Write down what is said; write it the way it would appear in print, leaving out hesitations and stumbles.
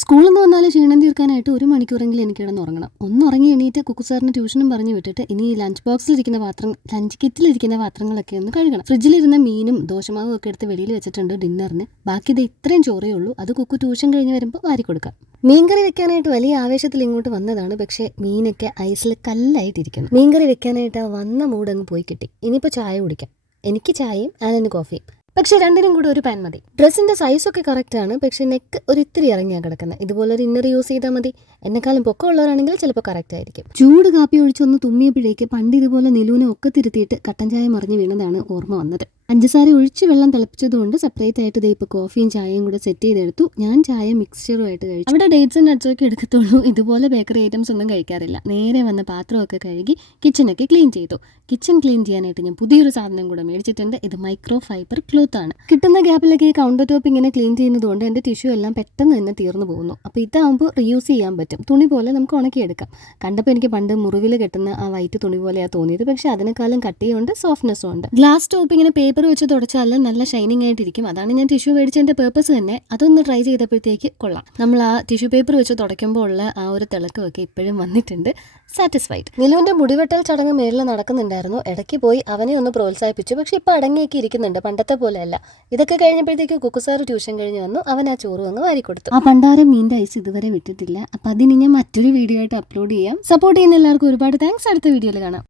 സ്കൂളിൽ നിന്ന് വന്നാലും ക്ഷീണം തീർക്കാനായിട്ട് 1 മണിക്കൂറെങ്കിലും എനിക്ക് കിടന്നുറങ്ങണം. ഒന്നുറങ്ങി എണീറ്റ് കുക്കുസാറിന് ട്യൂഷനും പറഞ്ഞു വിട്ടിട്ട് ഇനി ലഞ്ച് ബോക്സിലിരിക്കുന്ന ലഞ്ച് കിറ്റിലിരിക്കുന്ന പാത്രങ്ങളൊക്കെ ഒന്ന് കഴുകണം. ഫ്രിഡ്ജിലിരുന്ന മീനും ദോശമാവും ഒക്കെ എടുത്ത് വെളിയിൽ വെച്ചിട്ടുണ്ട് ഡിന്നറിന്. ബാക്കി ഇത് ഇത്രയും ചോറേ ഉള്ളൂ. അത് കുക്കു ട്യൂഷൻ കഴിഞ്ഞ് വരുമ്പോൾ വാരി കൊടുക്കാം. മീൻകറി വെക്കാനായിട്ട് വലിയ ആവേശത്തിൽ ഇങ്ങോട്ട് വന്നതാണ്. പക്ഷേ മീനൊക്കെ ഐസിൽ കല്ലായിട്ടിരിക്കുന്നു. മീൻകറി വെക്കാനായിട്ട് വന്ന മൂടങ്ങ് പോയി കിട്ടി. ഇനിയിപ്പോൾ ചായ കുടിക്കാം. എനിക്ക് ചായയും ആനന് കോഫിയും. പക്ഷെ രണ്ടിനും കൂടെ ഒരു പാൻ മതി. ഡ്രസ്സിന്റെ സൈസൊക്കെ കറക്റ്റ് ആണ്. പക്ഷെ നെക്ക് ഒരു ഇത്തിരി ഇറങ്ങിയാ കിടക്കുന്നത്. ഇതുപോലെ ഒരു ഇന്നർ യൂസ് ചെയ്താൽ മതി. എന്നെക്കാളും പൊക്കമുള്ളവരാണെങ്കിൽ ചിലപ്പോൾ കറക്റ്റ് ആയിരിക്കും. ചൂട് കാപ്പി ഒഴിച്ചൊന്ന് തുമ്മിയപ്പോഴേക്ക് പണ്ട് ഇതുപോലെ നിലൂനെ ഒക്കെ തിരുത്തിയിട്ട് കട്ടൻ ചായ മറിഞ്ഞു വീണതാണ് ഓർമ്മ വന്നത്. പഞ്ചസാര ഒഴിച്ച് വെള്ളം തിളപ്പിച്ചതുകൊണ്ട് സെപ്പറേറ്റ് ആയിട്ട് ഇത് ഇപ്പോൾ കോഫിയും ചായയും കൂടെ സെറ്റ് ചെയ്തെടുത്തു. ഞാൻ ചായ മിക്സ്ചറുമായിട്ട് കഴിച്ചു. അവിടെ ഡേറ്റ്സ് ആൻഡ് നട്ട്സ് ഒക്കെ എടുക്കത്തുള്ളൂ. ഇതുപോലെ ബേക്കറി ഐറ്റംസ് ഒന്നും കഴിക്കാറില്ല. നേരെ വന്ന പാത്രമൊക്കെ കഴുകി കിച്ചണൊക്കെ ക്ലീൻ ചെയ്തു. കിച്ചൺ ക്ലീൻ ചെയ്യാനായിട്ട് ഞാൻ പുതിയൊരു സാധനം കൂടെ മേടിച്ചിട്ടുണ്ട്. ഇത് മൈക്രോ ഫൈബർ ക്ലോത്ത് ആണ്. കിട്ടുന്ന ഗ്യാപ്പിലൊക്കെ ഈ കൗണ്ടർ ടോപ്പ് ഇങ്ങനെ ക്ലീൻ ചെയ്യുന്നതുകൊണ്ട് എൻ്റെ ടിഷ്യൂ എല്ലാം പെട്ടെന്ന് തന്നെ തീർന്നു പോകുന്നു. അപ്പോൾ ഇതാകുമ്പോൾ റീയൂസ് ചെയ്യാൻ പറ്റും. തുണി പോലെ നമുക്ക് ഉണക്കിയെടുക്കാം. കണ്ടപ്പോൾ എനിക്ക് പണ്ട് മുറിവിൽ കെട്ടുന്ന ആ വൈറ്റ് തുണി പോലെയാണ് തോന്നിയത്. പക്ഷേ അതിനേക്കാളും കട്ടിയുണ്ട്, സോഫ്റ്റ്നെസ്സും ഉണ്ട്. ഗ്ലാസ് ടോപ്പ് ഇങ്ങനെ പേപ്പർ വെച്ച് തുടച്ചാൽ നല്ല ഷൈനിങ് ആയിട്ടിരിക്കും. അതാണ് ഞാൻ ടിഷ്യൂ മേടിച്ചതിൻ്റെ പേർപ്പസ് തന്നെ. അതൊന്ന് ട്രൈ ചെയ്തപ്പോഴത്തേക്ക് കൊള്ളാം. നമ്മൾ ആ ടിഷ്യൂ പേപ്പർ വെച്ച് തുടയ്ക്കുമ്പോൾ ഉള്ള ആ ഒരു തിളക്കമൊക്കെ ഇപ്പോഴും വന്നിട്ടുണ്ട്. സാറ്റിസ്ഫൈഡ്. നിലുവിൻ്റെ മുടിവെട്ടൽ ചടങ്ങ് മേളിൽ നടക്കുന്നുണ്ടായിരുന്നു. ഇടയ്ക്ക് പോയി അവനെ ഒന്ന് പ്രോത്സാഹിപ്പിച്ചു. പക്ഷെ ഇപ്പോൾ അടങ്ങിയൊക്കെ ഇരിക്കുന്നുണ്ട്, പണ്ടത്തെ പോലെയല്ല. ഇതൊക്കെ കഴിഞ്ഞപ്പോഴത്തേക്ക് കുക്കുസാർ ട്യൂഷൻ കഴിഞ്ഞ് വന്നു. അവൻ ആ ചോറ് അങ്ങ് വാരി കൊടുത്തു. ആ പണ്ടാരം മീൻ്റെ ഐസ് ഇതുവരെ വിട്ടിട്ടില്ല. അപ്പം അതിന് ഞാൻ മറ്റൊരു വീഡിയോ ആയിട്ട് അപ്ലോഡ് ചെയ്യാം. സപ്പോർട്ട് ചെയ്യുന്ന എല്ലാവർക്കും ഒരുപാട് താങ്ക്സ്. അടുത്ത വീഡിയോയിൽ കാണാം.